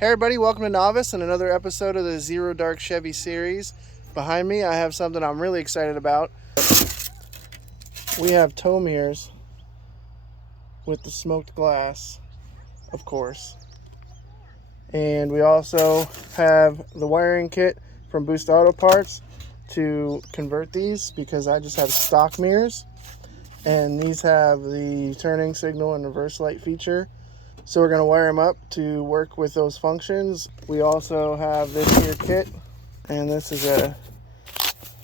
Hey everybody, welcome to Novice and another episode of the Zero Dark Chevy series. Behind me I have something I'm really excited about. We have tow mirrors with the smoked glass, of course. And we also have the wiring kit from Boost Auto Parts to convert these because I just have stock mirrors. And these have the turning signal and reverse light feature. So we're going to wire them up to work with those functions. We also have this here kit, and this is a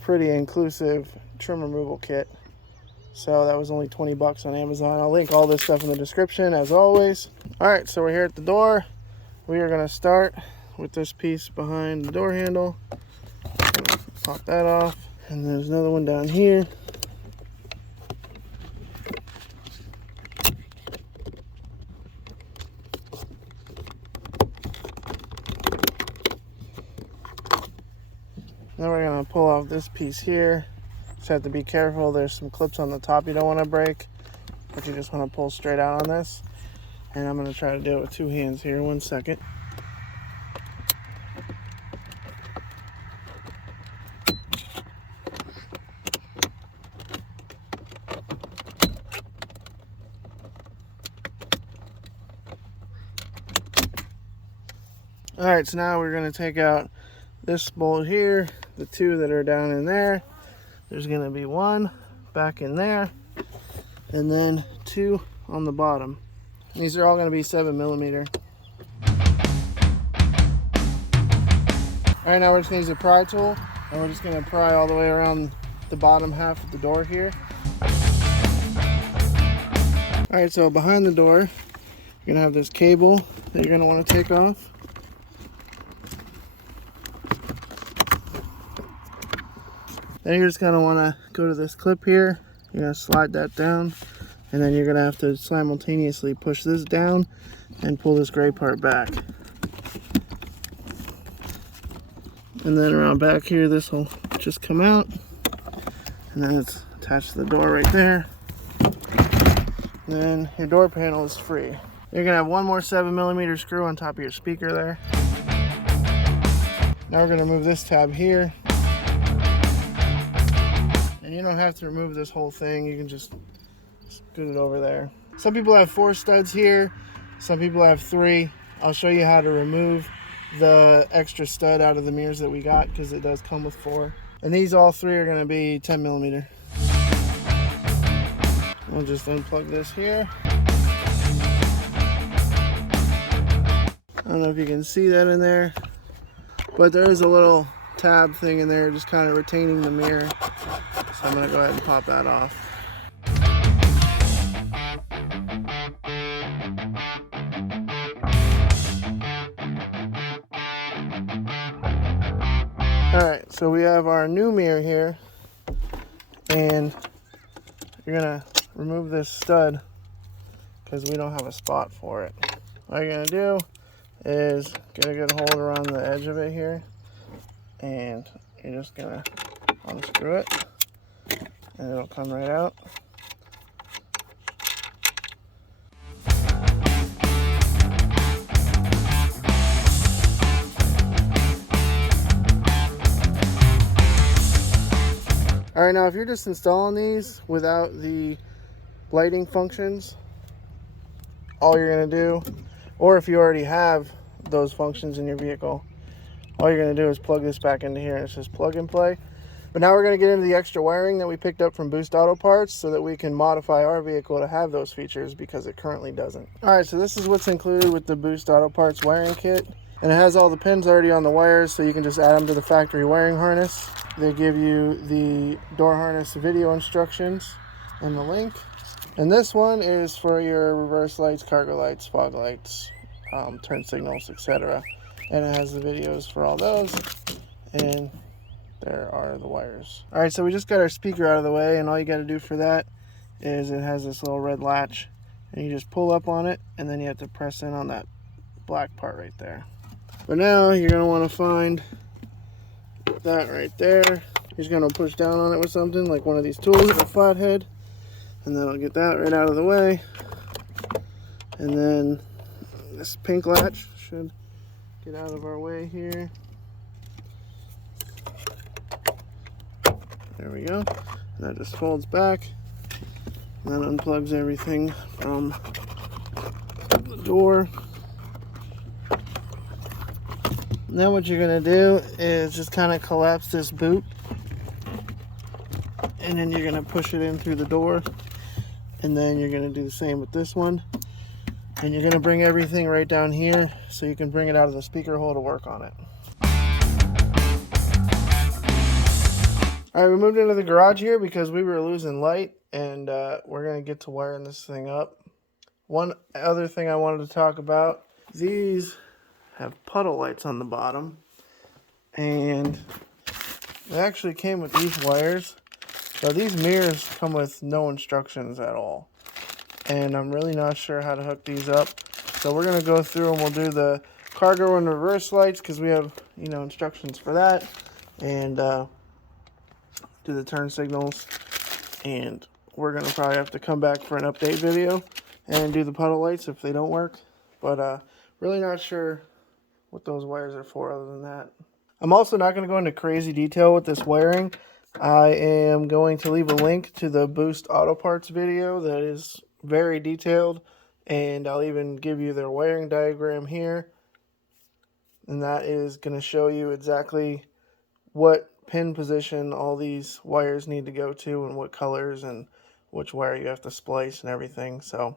pretty inclusive trim removal kit. So that was only 20 bucks on Amazon. I'll link all this stuff in the description as always. All right, so we're here at the door. We are going to start with this piece behind the door handle. Pop that off, and there's another one down here. Then we're going to pull off this piece here. Just have to be careful. There's some clips on the top you don't want to break, but you just want to pull straight out on this. And I'm going to try to do it with two hands here. 1 second. Alright, so now we're going to take out this bolt here, the two that are down in there. There's going to be one back in there, and then two on the bottom. These are all going to be 7mm. Alright, now we're just going to use a pry tool, and we're just going to pry all the way around the bottom half of the door here. Alright, so behind the door, you're going to have this cable that you're going to want to take off. Then you're just going to want to go to this clip here. You're going to slide that down, and then you're going to have to simultaneously push this down and pull this gray part back. And then around back here, this will just come out, and then it's attached to the door right there. And then your door panel is free. You're going to have one more 7mm screw on top of your speaker there. Now we're going to remove this tab here. And you don't have to remove this whole thing, you can just scoot it over there. Some people have 4 studs here, some people have 3. I'll show you how to remove the extra stud out of the mirrors that we got, because it does come with 4. And these all 3 are going to be 10mm. We'll just unplug this here. I don't know if you can see that in there, but there is a little tab thing in there just kind of retaining the mirror. So I'm going to go ahead and pop that off. Alright, so we have our new mirror here, and you're going to remove this stud because we don't have a spot for it. All you're going to do is get a good hold around the edge of it here, and you're just going to unscrew it, and it'll come right out. Alright, now if you're just installing these without the lighting functions, all you're going to do, or if you already have those functions in your vehicle, all you're going to do is plug this back into here, and it's just plug and play. But now we're going to get into the extra wiring that we picked up from Boost Auto Parts so that we can modify our vehicle to have those features, because it currently doesn't. Alright, so this is what's included with the Boost Auto Parts wiring kit. And it has all the pins already on the wires, so you can just add them to the factory wiring harness. They give you the door harness video instructions and the link. And this one is for your reverse lights, cargo lights, fog lights, turn signals, etc. And it has the videos for all those. And there are the wires. Alright, so we just got our speaker out of the way, and all you got to do for that is it has this little red latch, and you just pull up on it, and then you have to press in on that black part right there. But now you're going to want to find that right there. You're just going to push down on it with something like one of these tools, a flathead, and then I'll get that right out of the way. And then this pink latch should get out of our way here. There we go. And that just folds back. And that unplugs everything from the door. Now what you're going to do is just kind of collapse this boot. And then you're going to push it in through the door. And then you're going to do the same with this one. And you're going to bring everything right down here so you can bring it out of the speaker hole to work on it. Alright, we moved into the garage here because we were losing light, and we're going to get to wiring this thing up. One other thing I wanted to talk about, these have puddle lights on the bottom, and they actually came with these wires. So these mirrors come with no instructions at all, and I'm really not sure how to hook these up. So we're going to go through and we'll do the cargo and reverse lights because we have, you know, instructions for that, and do the turn signals, and we're going to probably have to come back for an update video and do the puddle lights if they don't work, but really not sure what those wires are for other than that. I'm also not going to go into crazy detail with this wiring. I am going to leave a link to the Boost Auto Parts video that is very detailed, and I'll even give you their wiring diagram here, and that is going to show you exactly what pin position all these wires need to go to and what colors and which wire you have to splice and everything. So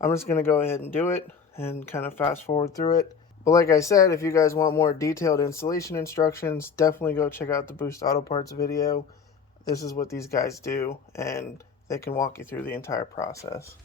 I'm just going to go ahead and do it and kind of fast forward through it. But like I said, if you guys want more detailed installation instructions, definitely go check out the Boost Auto Parts video. This is what these guys do, and they can walk you through the entire process.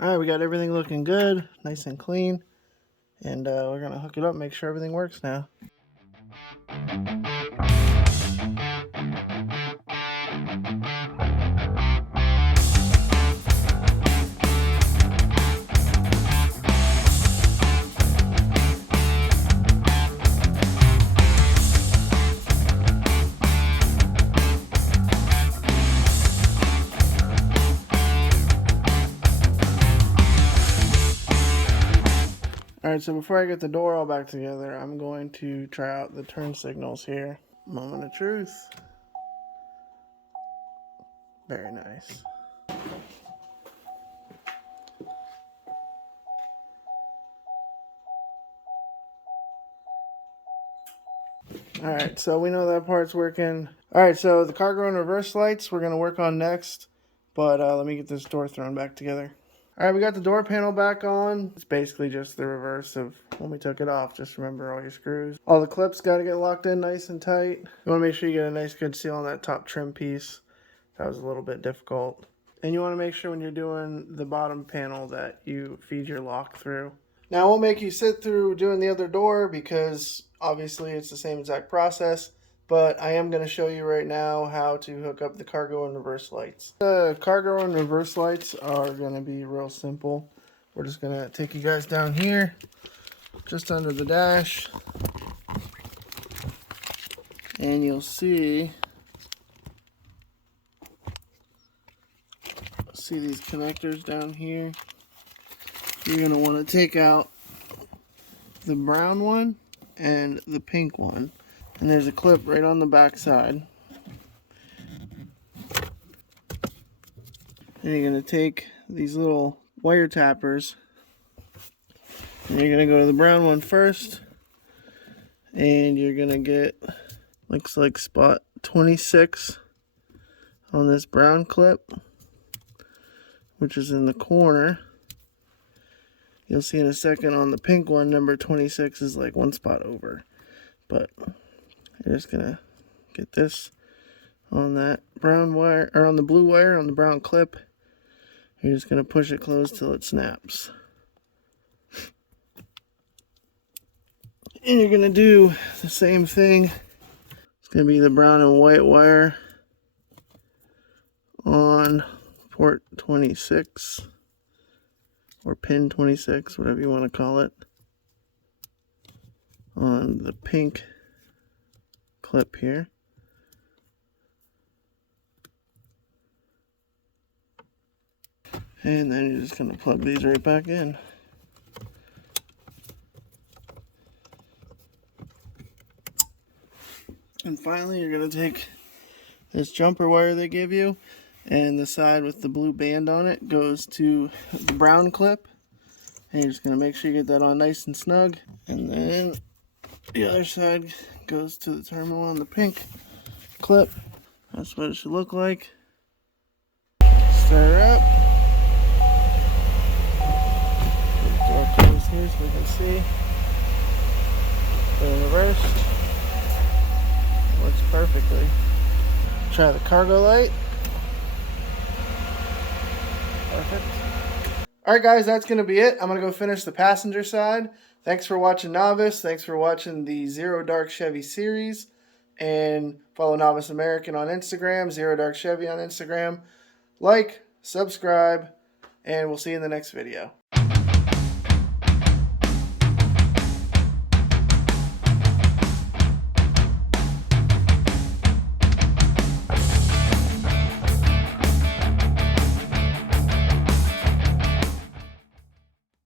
Alright, we got everything looking good, nice and clean, and we're going to hook it up, make sure everything works now. Alright, so before I get the door all back together, I'm going to try out the turn signals here. Moment of truth. Very nice. Alright, so we know that part's working. Alright, so the cargo and reverse lights we're going to work on next. But let me get this door thrown back together. Alright, we got the door panel back on. It's basically just the reverse of when we took it off. Just remember all your screws. All the clips got to get locked in nice and tight. You want to make sure you get a nice good seal on that top trim piece. That was a little bit difficult. And you want to make sure when you're doing the bottom panel that you feed your lock through. Now, I won't make you sit through doing the other door because obviously it's the same exact process, but I am going to show you right now how to hook up the cargo and reverse lights. The cargo and reverse lights are going to be real simple. We're just going to take you guys down here, just under the dash, and you'll see these connectors down here. You're going to want to take out the brown one and the pink one, and there's a clip right on the back side. And you're going to take these little wire tappers and you're going to go to the brown one first, and you're going to get, looks like spot 26 on this brown clip, which is in the corner. You'll see in a second on the pink one, number 26 is like one spot over. But you're just gonna get this on that brown wire, or on the blue wire on the brown clip. You're just gonna push it closed till it snaps. And you're gonna do the same thing. It's gonna be the brown and white wire on port 26. Or pin 26, whatever you want to call it, on the pink clip here. And then you're just going to plug these right back in. And finally, you're going to take this jumper wire they give you, and the side with the blue band on it goes to the brown clip. And you're just going to make sure you get that on nice and snug. And then the other side goes to the terminal on the pink clip. That's what it should look like. Start her up. Get the door closed here so we can see. Put it in reverse. Works perfectly. Try the cargo light. Perfect. Alright guys, that's going to be it. I'm going to go finish the passenger side. Thanks for watching Novice. Thanks for watching the Zero Dark Chevy series. And follow Novice American on Instagram, Zero Dark Chevy on Instagram. Like, subscribe, and we'll see you in the next video.